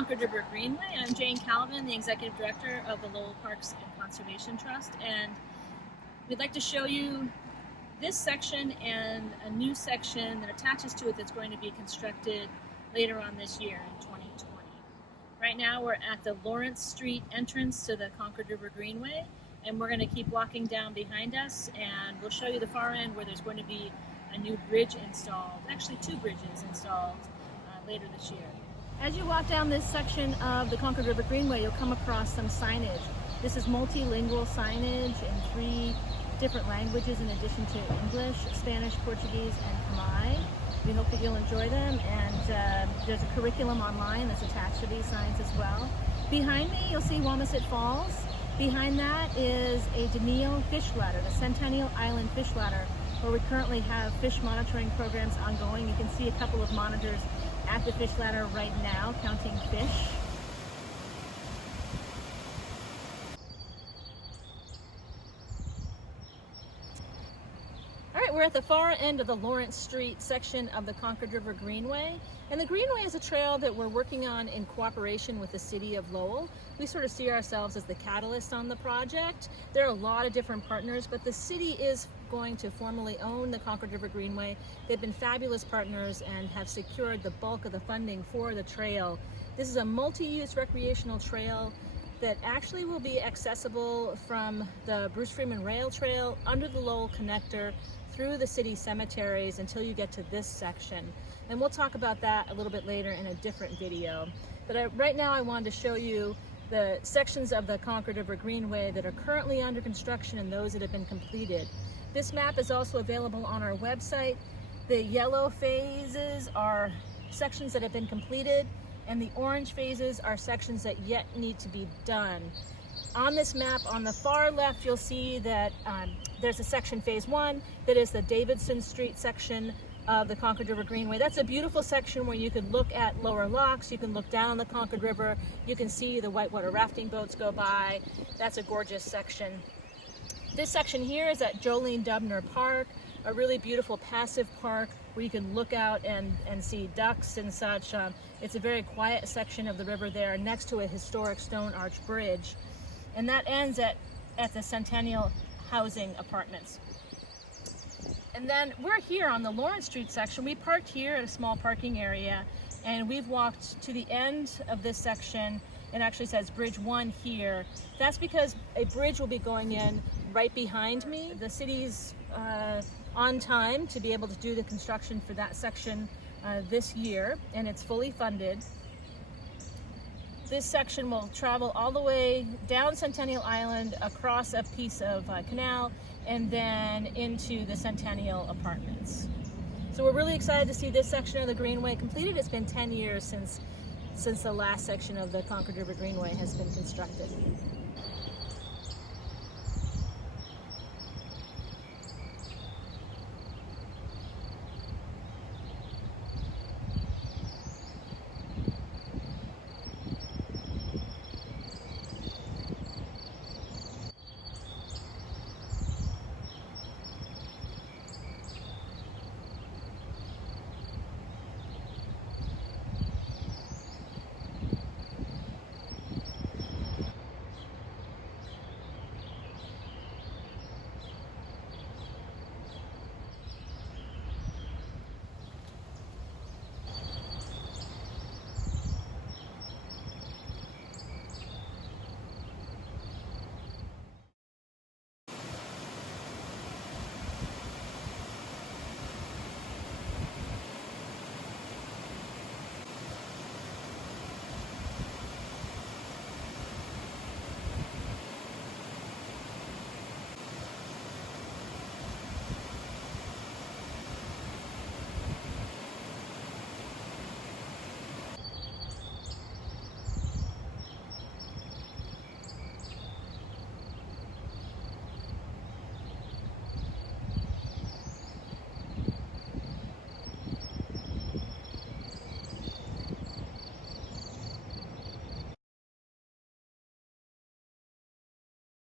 Concord River Greenway. I'm Jane Calvin, the Executive Director of the Lowell Parks and Conservation Trust, and we'd like to show you this section and a new section that attaches to it that's going to be constructed later on this year in 2020. Right now we're at the Lawrence Street entrance to the Concord River Greenway, and we're going to keep walking down behind us, and we'll show you the far end where there's going to be a new bridge installed, actually two bridges installed later this year. As you walk down this section of the Concord River Greenway, you'll come across some signage. This is multilingual signage in 3 different languages in addition to English, Spanish, Portuguese, and Khmer. We hope that you'll enjoy them, and there's a curriculum online that's attached to these signs as well. Behind me, you'll see Wamasett Falls. Behind that is a Denio fish ladder, the Centennial Island fish ladder, where we currently have fish monitoring programs ongoing. You can see a couple of monitors at the fish ladder right now, counting fish. All right, we're at the far end of the Lawrence Street section of the Concord River Greenway. And the Greenway is a trail that we're working on in cooperation with the city of Lowell. We sort of see ourselves as the catalyst on the project. There are a lot of different partners, but the city is going to formally own the Concord River Greenway. They've been fabulous partners and have secured the bulk of the funding for the trail. This is a multi-use recreational trail that actually will be accessible from the Bruce Freeman Rail Trail under the Lowell Connector through the city cemeteries until you get to this section. And we'll talk about that a little bit later in a different video. But right now I wanted to show you the sections of the Concord River Greenway that are currently under construction and those that have been completed. This map is also available on our website. The yellow phases are sections that have been completed, and the orange phases are sections that yet need to be done. On this map, on the far left, you'll see that there's a section phase 1 that is the Davidson Street section of the Concord River Greenway. That's a beautiful section where you can look at lower locks, you can look down on the Concord River, you can see the whitewater rafting boats go by. That's a gorgeous section. This section here is at Jolene Dubner Park, a really beautiful passive park where you can look out and see ducks and such. It's a very quiet section of the river there next to a historic stone arch bridge. And that ends at the Centennial Housing Apartments. And then we're here on the Lawrence Street section. We parked here at a small parking area, and we've walked to the end of this section. It actually says Bridge 1 here. That's because a bridge will be going in right behind me. The city's on time to be able to do the construction for that section this year, and it's fully funded. This section will travel all the way down Centennial Island, across a piece of canal, and then into the Centennial Apartments. So we're really excited to see this section of the Greenway completed. It's been 10 years since the last section of the Concord River Greenway has been constructed.